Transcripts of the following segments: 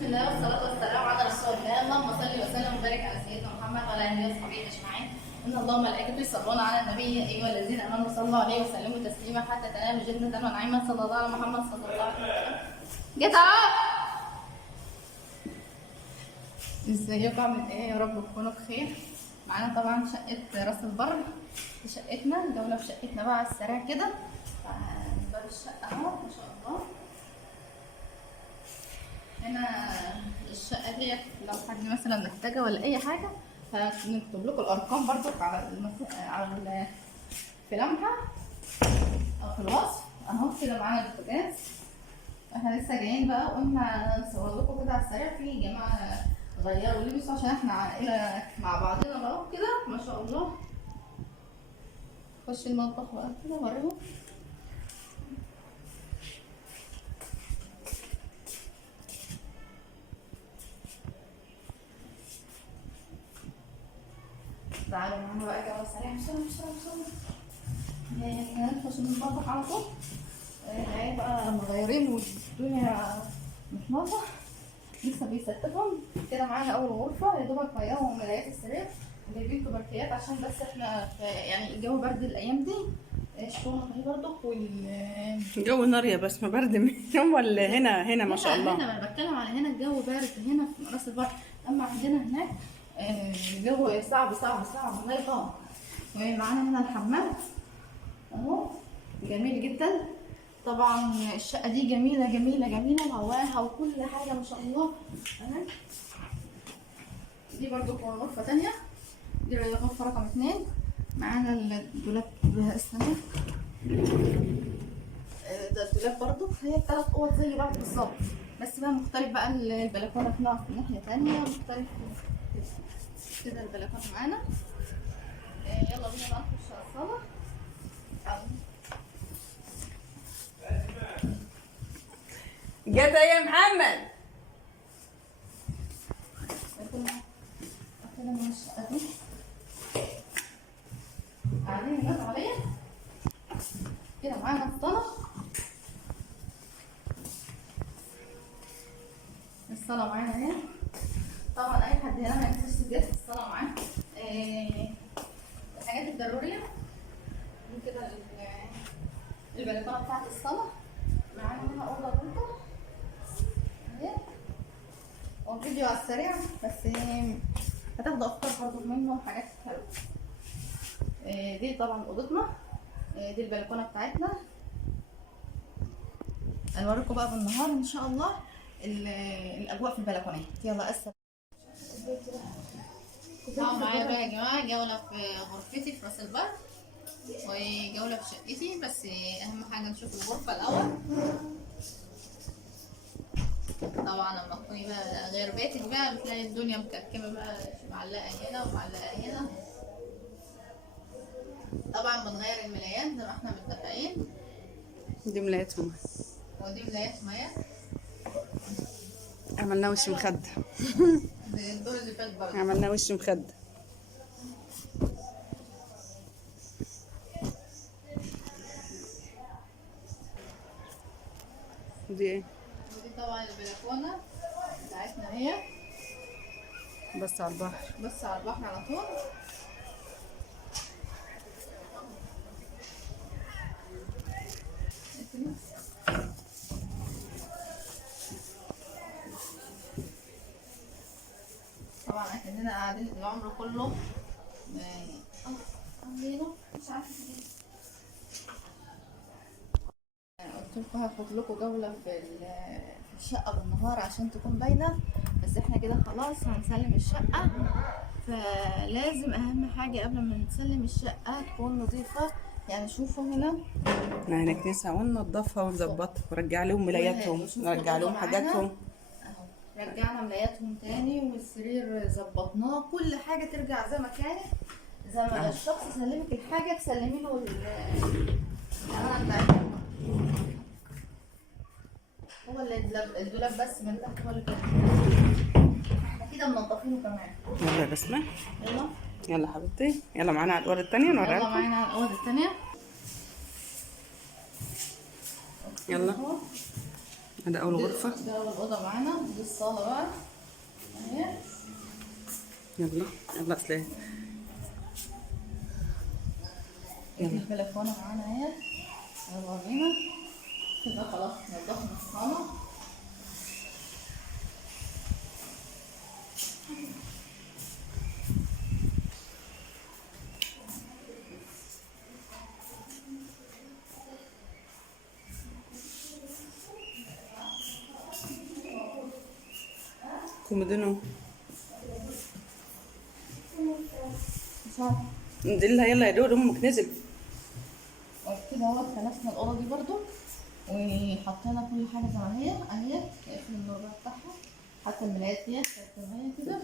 بسم الله والصلاة والسلام على رسول الله. اللهم صل وسلم وبارك على سيدنا محمد وعلى آله وصحبه أجمعين. إن الله وملائكته يصلون على النبي يا أيها الذين آمنوا صلوا عليه وسلموا تسليما حتى تنالوا جنة ونعيما. صلى الله على محمد صلى الله عليه وسلم. جيت ازيكم عامل ايه؟ يا رب تكونوا بخير. معانا طبعا شقة راس البر، دي شقتنا. جولة في شقتنا بقى على السريع كده. باب الشقة اهو ما شاء الله. هنا الشقة ديت لو حد مثلا محتاجة ولا أي حاجة هنكتب لكم الأرقام برضو على في لمحة أو في الوصف أهو كده. معانا البوتاجاز. احنا لسه جايين بقى وقلنا نصور لكم كده على السريع. في جماعة غيروا لبسوا عشان احنا عائلة مع بعضنا بقى كده ما شاء الله. خش المطبخ بقى كده وريهم. تعالوا معانا بقى جوله سريع بسرعة بسرعة بسرعة. هنخش من المطبخ على طول. هي بقى مغيرين والدنيا متنظفة لسه بيستفهم كده. معانا أول غرفة يا دوبك غيروا ملايات السرير وجايبين كوبرتيات عشان بس احنا يعني الجو برد الأيام دي. شوفوا اهي برضك الجو نار يا بس ما برد منهم ولا هنا ما شاء الله. هنا انا بتكلم على هنا الجو بارد هنا في راس البر. اما عندنا هناك الجو صعب صعب صعب الله يطول. ومعانا هنا الحمام اهو جميل جدا. طبعا الشقه دي جميله جميله جميله وهواها وكل حاجه ما شاء الله. دي برضو غرفه تانية. دي غرفه رقم 2. معانا الدولاب السنة ده الدولاب برضو. هي 3 اوض زي بعض بالظبط بس بقى مختلف. بقى البلكونه في ناحيه تانية مختلف كده. البلكونه معانا. يلا بينا بقى نخش على الصاله. جت يا محمد. كده من الشقه دي قاعدين الناس عليا كده. معانا الصاله. الصاله معانا هنا. طبعا اي حد هنا ما ينساش زياده الصاله معاه. الحاجات الضروريه دي كده. البلكونه بتاعت الصاله. معانا هنا اوضه بنطه اهي. هو فيديو على السريع بس هتاخدوا افكار برضه منه وحاجات حلوه. دي طبعا اوضتنا. دي البلكونه بتاعتنا. هنوريكم بقى بالنهار ان شاء الله الاجواء في البلكونات. يلا اسف. معايا بقى يا جماعه جوله في غرفتي في راس البر وجوله في شقتي. بس اهم حاجه نشوف الغرفه الاول. طبعا لما تكوني بقى غير بيتك بقى بتلاقي الدنيا مكركبه بقى معلقه هنا ومعلقه هنا. طبعا بنغير الملايات زي ما احنا متفقين. دي ملايتهم ودي ملايات ميه. عملنا وش مخده. زي الدور اللي فات برضه عملنا وش مخده. دي ايه؟ ودي طبعا البلكونه بتاعتنا هي. بس على البحر. بس على البحر على طول. طبعا احنا هنا قاعدين العمر كله مش عارفه ايه. قلت لكم هاخد لكم جوله في الشقه بالنهار عشان تكون باينه. بس احنا كده خلاص هنسلم الشقه. فلازم اهم حاجه قبل ما نسلم الشقه تكون نظيفه. يعني شوفوا هنا هنكنسها وننضفها ونظبطها ونرجع لهم ملاياتهم نرجع لهم حاجاتهم. اهو رجعنا ملاياتهم تاني والسرير ظبطناه. كل حاجه ترجع زي ما كانت. زي ما الشخص سلمك الحاجه تسلمي له الامانه بتاعتها. هو اللي الدولاب بس من تحت هو اللي كده. احنا كده منضفينه كمان. يلا يا بسمة. يلا يلا حبيبتي. يلا معانا على الأوضة التانية نوريها لكم. يلا معانا على الأوضة التانية. يلا ده اول غرفه. ده اول اوضه معانا، دي الصاله بقى اهي. يلا يلا اسلام. دي البلكونه معانا اهي. يلا بينا كده خلاص نضفنا الصاله. كومودينو صح. نديلها يلا يا دود امك نزل. وكده اهو كنسنا الاوضه دي برضو، وحطينا كل حاجه زي ما هي اهي. اقفل النور بقى بتاعها، حتى الملايات ديت كانت زي ما هي كده.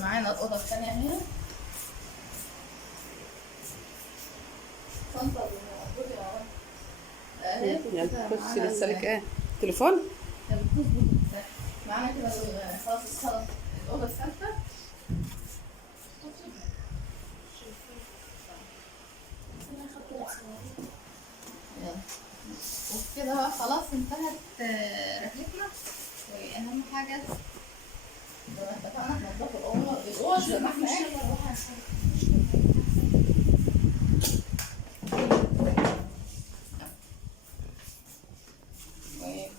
معانا الاوضه الثانيه اهي. صنطه بالموجود اهي يلا خشي لسه لك ايه تليفون. معانا كده خلاص الصاله الاوضه الثالثه. وكده بقى خلاص انتهت رحلتنا. واهم حاجه زي ما اتفقنا ننضف الاوض زي ما احنا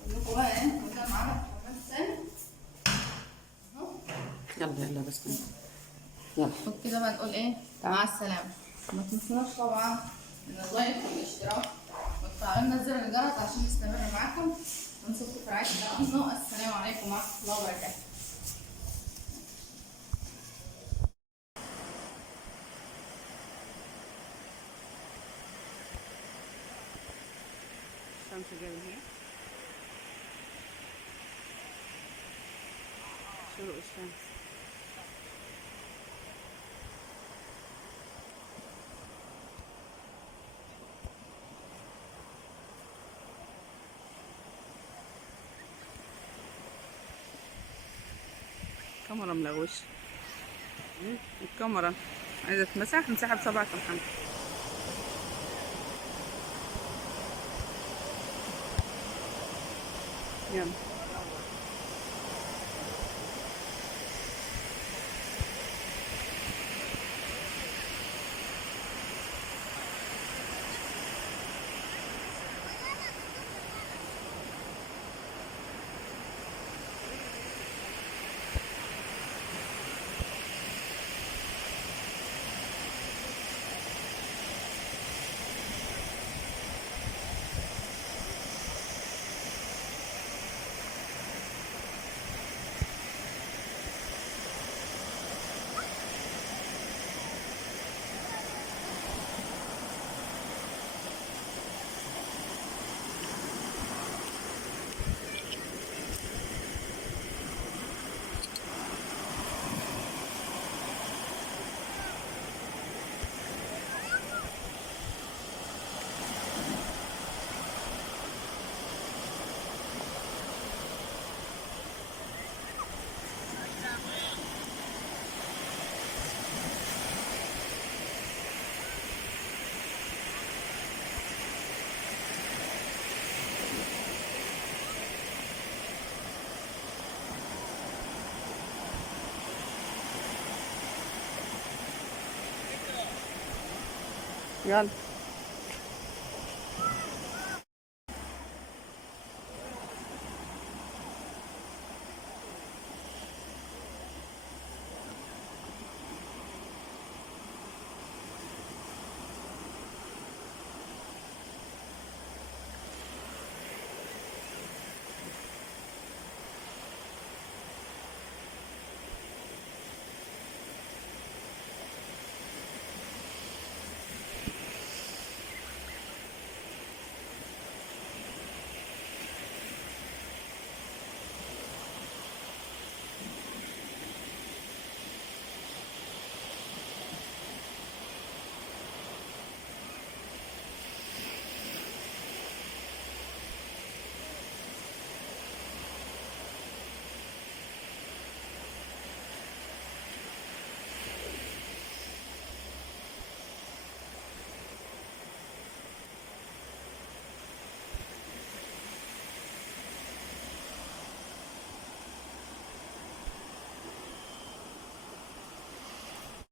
وكلكم بقى ايه كلنا معانا في الحمام الثاني اهو. يلا يلا بس يلا. وبكده بقى نقول ايه مع السلامه. ما تنسوناش طبعا اللايك والاشتراك وتفعلوا لنا زر الجرس عشان نستمر معاكم ونشوفكم في رعاية الله. السلام عليكم ورحمه الله وبركاته. الشمس جايه هنا. شروق الشمس. الكاميرا ملغوش. الكاميرا عايزة تمسح مسحها بصبعك يا محمد. يلا يلا.